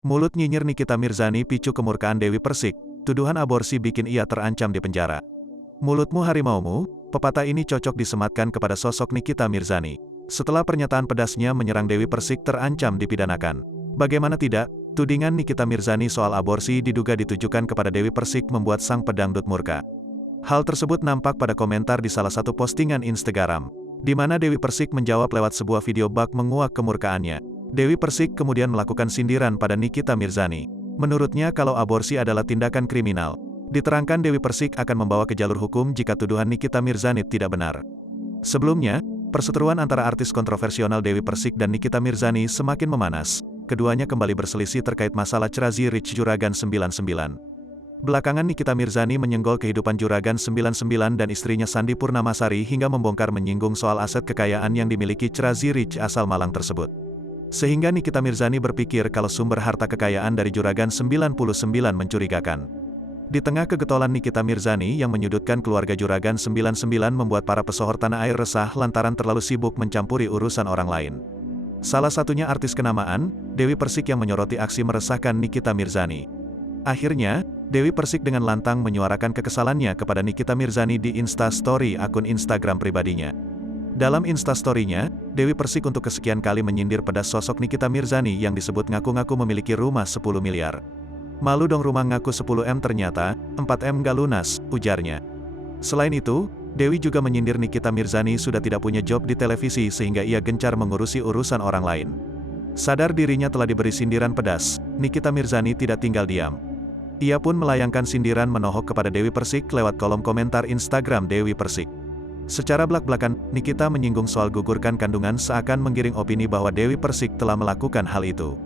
Mulut nyinyir Nikita Mirzani picu kemurkaan Dewi Persik, tuduhan aborsi bikin ia terancam di penjara. Mulutmu harimaumu, pepatah ini cocok disematkan kepada sosok Nikita Mirzani. Setelah pernyataan pedasnya menyerang Dewi Persik terancam dipidanakan. Bagaimana tidak, tudingan Nikita Mirzani soal aborsi diduga ditujukan kepada Dewi Persik membuat sang pedangdut murka. Hal tersebut nampak pada komentar di salah satu postingan Instagram, di mana Dewi Persik menjawab lewat sebuah video bak menguak kemurkaannya. Dewi Persik kemudian melakukan sindiran pada Nikita Mirzani. Menurutnya kalau aborsi adalah tindakan kriminal. Diterangkan Dewi Persik akan membawa ke jalur hukum jika tuduhan Nikita Mirzani tidak benar. Sebelumnya, perseteruan antara artis kontroversial Dewi Persik dan Nikita Mirzani semakin memanas. Keduanya kembali berselisih terkait masalah Crazy Rich Juragan 99. Belakangan Nikita Mirzani menyenggol kehidupan Juragan 99 dan istrinya Sandi Purnamasari hingga membongkar menyinggung soal aset kekayaan yang dimiliki Crazy Rich asal Malang tersebut. Sehingga Nikita Mirzani berpikir kalau sumber harta kekayaan dari Juragan 99 mencurigakan. Di tengah kegetolan Nikita Mirzani yang menyudutkan keluarga Juragan 99 membuat para pesohor tanah air resah lantaran terlalu sibuk mencampuri urusan orang lain. Salah satunya artis kenamaan, Dewi Persik yang menyoroti aksi meresahkan Nikita Mirzani. Akhirnya, Dewi Persik dengan lantang menyuarakan kekesalannya kepada Nikita Mirzani di Instastory akun Instagram pribadinya. Dalam Instastory-nya, Dewi Persik untuk kesekian kali menyindir pedas sosok Nikita Mirzani yang disebut ngaku-ngaku memiliki rumah 10 miliar. Malu dong rumah ngaku 10 M ternyata, 4 M gak lunas, ujarnya. Selain itu, Dewi juga menyindir Nikita Mirzani sudah tidak punya job di televisi sehingga ia gencar mengurusi urusan orang lain. Sadar dirinya telah diberi sindiran pedas, Nikita Mirzani tidak tinggal diam. Ia pun melayangkan sindiran menohok kepada Dewi Persik lewat kolom komentar Instagram Dewi Persik. Secara belak-belakan, Nikita menyinggung soal gugurkan kandungan seakan menggiring opini bahwa Dewi Persik telah melakukan hal itu.